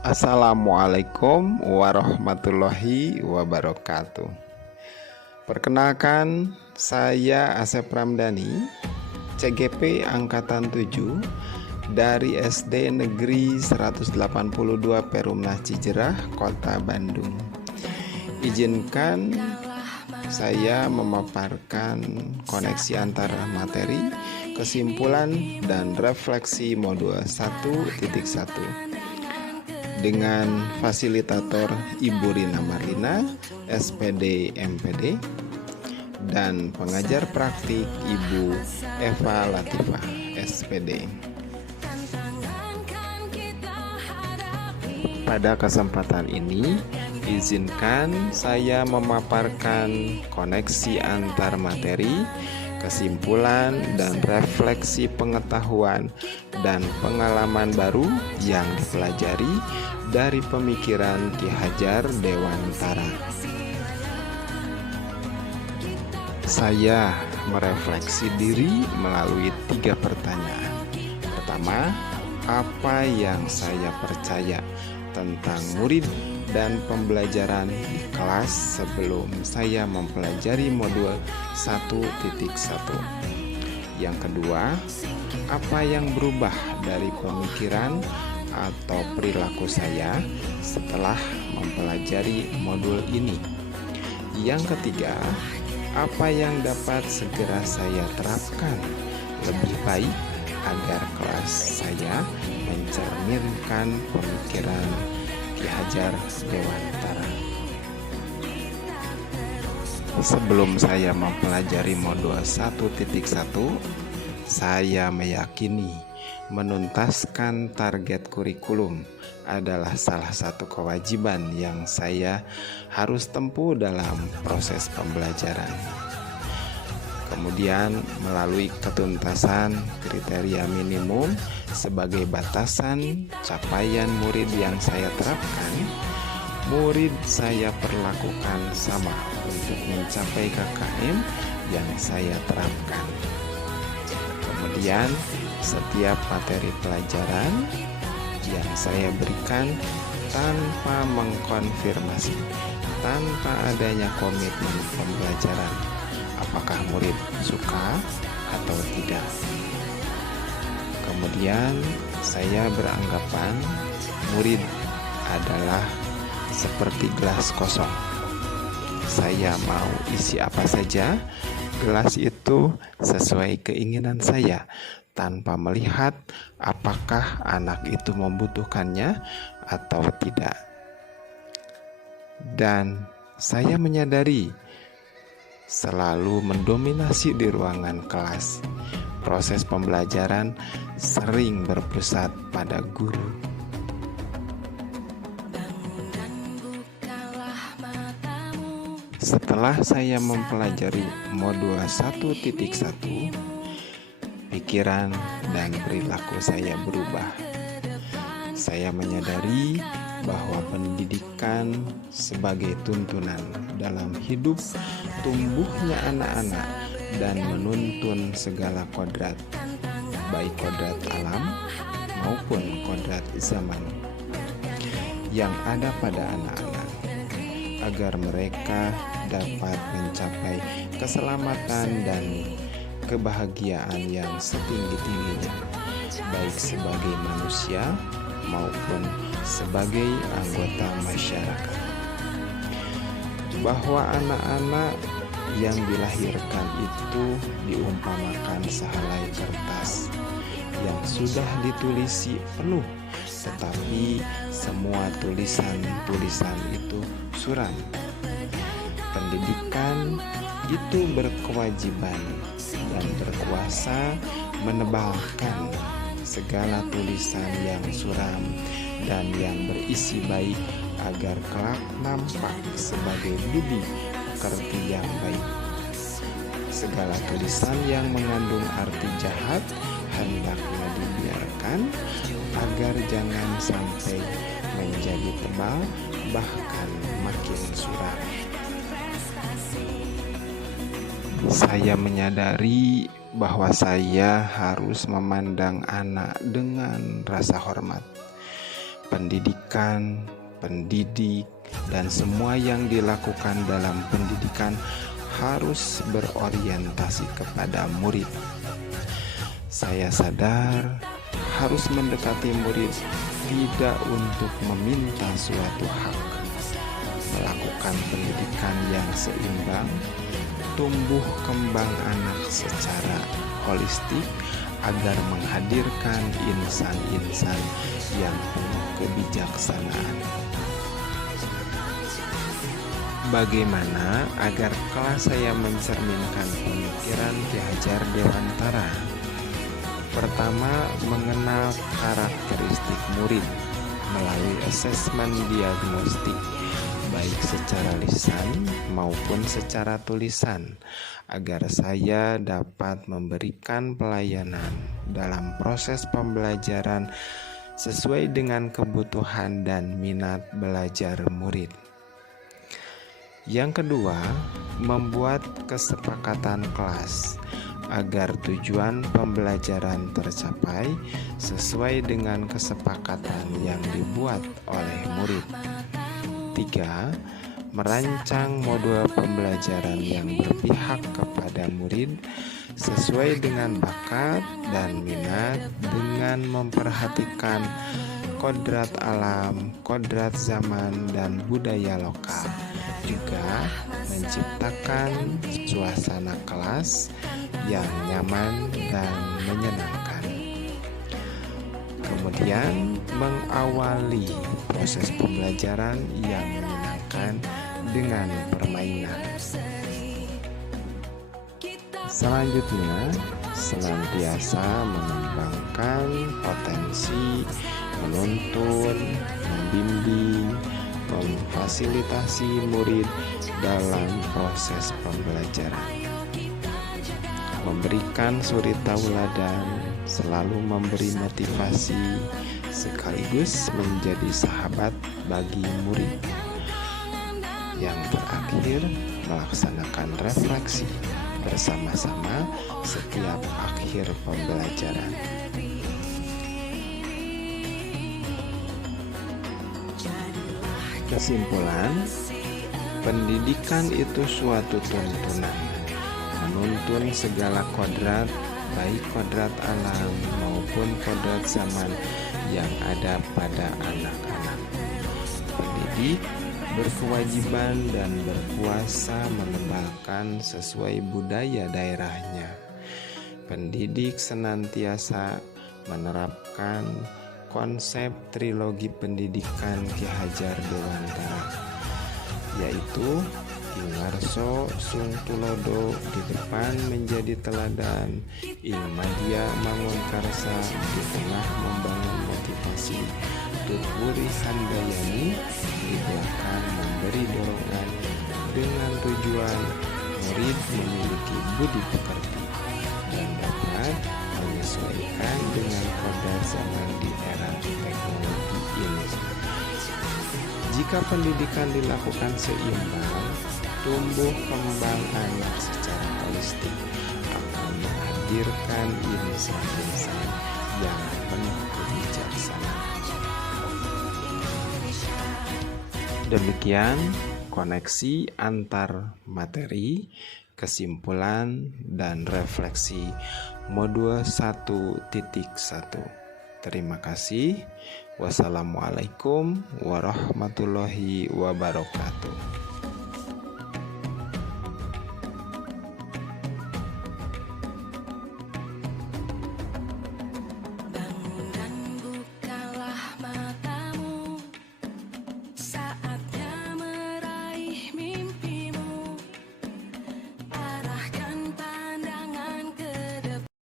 Assalamualaikum warahmatullahi wabarakatuh. Perkenalkan, saya Asep Ramdhani, CGP Angkatan 7 dari SD Negeri 182 Perumnas Cijerah, Kota Bandung. Izinkan saya memaparkan koneksi antara materi, kesimpulan, dan refleksi modul 1.1 dengan fasilitator Ibu Rina Marlina, SPD MPD, dan pengajar praktik Ibu Eva Latifah, SPD. Pada kesempatan ini, izinkan saya memaparkan koneksi antar materi, kesimpulan, dan refleksi pengetahuan dan pengalaman baru yang dipelajari dari pemikiran Ki Hajar Dewantara. Saya merefleksi diri melalui 3 pertanyaan. Pertama, apa yang saya percaya tentang murid dan pembelajaran di kelas sebelum saya mempelajari modul 1.1. Yang kedua, apa yang berubah dari pemikiran atau perilaku saya setelah mempelajari modul ini. Yang ketiga, apa yang dapat segera saya terapkan lebih baik agar kelas saya mencerminkan pemikiran Ki Hajar Dewantara. Sebelum saya mempelajari modul 1.1, saya meyakini menuntaskan target kurikulum adalah salah satu kewajiban yang saya harus tempuh dalam proses pembelajaran. Kemudian melalui ketuntasan kriteria minimum sebagai batasan capaian murid yang saya terapkan, murid saya perlakukan sama untuk mencapai KKM yang saya terapkan. Kemudian setiap materi pelajaran yang saya berikan tanpa mengkonfirmasi, tanpa adanya komitmen pembelajaran, apakah murid suka atau tidak. Kemudian saya beranggapan murid adalah seperti gelas kosong. Saya mau isi apa saja, gelas itu sesuai keinginan saya, tanpa melihat apakah anak itu membutuhkannya atau tidak. Dan saya menyadari selalu mendominasi di ruangan kelas. Proses pembelajaran sering berpusat pada guru. Setelah saya mempelajari modul 1.1, pikiran dan perilaku saya berubah. Saya menyadari bahwa pendidikan sebagai tuntunan dalam hidup tumbuhnya anak-anak dan menuntun segala kodrat, baik kodrat alam maupun kodrat zaman yang ada pada anak-anak, agar mereka dapat mencapai keselamatan dan kebahagiaan yang setinggi-tingginya, baik sebagai manusia maupun sebagai anggota masyarakat. Bahwa anak-anak yang dilahirkan itu diumpamakan sehelai kertas yang sudah ditulisi penuh, tetapi semua tulisan-tulisan itu suram. Pendidikan itu berkewajiban dan berkuasa menebalkan segala tulisan yang suram dan yang berisi baik agar kelak nampak sebagai budi pekerti yang baik. Segala tulisan yang mengandung arti jahat hendaknya dibiarkan agar jangan sampai menjadi tebal, bahkan makin suram. Saya menyadari bahwa saya harus memandang anak dengan rasa hormat, pendidikan, pendidik, dan semua yang dilakukan dalam pendidikan harus berorientasi kepada murid. Saya sadar harus mendekati murid tidak untuk meminta suatu hak, melakukan pendidikan yang seimbang, tumbuh kembang anak secara holistik agar menghadirkan insan-insan yang penuh kebijaksanaan. Bagaimana agar kelas saya mencerminkan pemikiran Ki Hajar Dewantara? Pertama, mengenal karakteristik murid melalui asesmen diagnostik, baik secara lisan maupun secara tulisan, agar saya dapat memberikan pelayanan dalam proses pembelajaran sesuai dengan kebutuhan dan minat belajar murid. Yang kedua, membuat kesepakatan kelas agar tujuan pembelajaran tercapai sesuai dengan kesepakatan yang dibuat oleh murid. 3. Merancang modul pembelajaran yang berpihak kepada murid sesuai dengan bakat dan minat dengan memperhatikan kodrat alam, kodrat zaman, dan budaya lokal. Juga menciptakan suasana kelas yang nyaman dan menyenangkan. Kemudian mengawali proses pembelajaran yang menyenangkan dengan permainan. Selanjutnya, senantiasa mengembangkan potensi, menuntun, membimbing, memfasilitasi murid dalam proses pembelajaran. Memberikan suri tauladan, selalu memberi motivasi, sekaligus menjadi sahabat bagi murid. Yang terakhir, melaksanakan refleksi bersama-sama setiap akhir pembelajaran. Kesimpulan, pendidikan itu suatu tuntunan, menuntun segala kodrat, baik kodrat alam maupun kodrat zaman yang ada pada anak-anak. Pendidik berkewajiban dan berkuasa mengembalkan sesuai budaya daerahnya. Pendidik senantiasa menerapkan konsep trilogi pendidikan Ki Hajar Dewantara, yaitu Ing Ngarso Sung Tulodo di depan menjadi teladan, Ing Madya Mangunkarsa di tengah membangun motivasi, Tutwuri Handayani di belakang memberi dorongan dengan tujuan murid memiliki budi pekerti dan dapat menyesuaikan dengan kodrat zaman di era teknologi ini. Jika pendidikan dilakukan seimbang, tumbuh kembang anak secara holistik akan menghadirkan insan-insan yang penuh kebijaksanaan. Demikian koneksi antar materi, kesimpulan, dan refleksi modul 1.1. Terima kasih. Wassalamualaikum warahmatullahi wabarakatuh.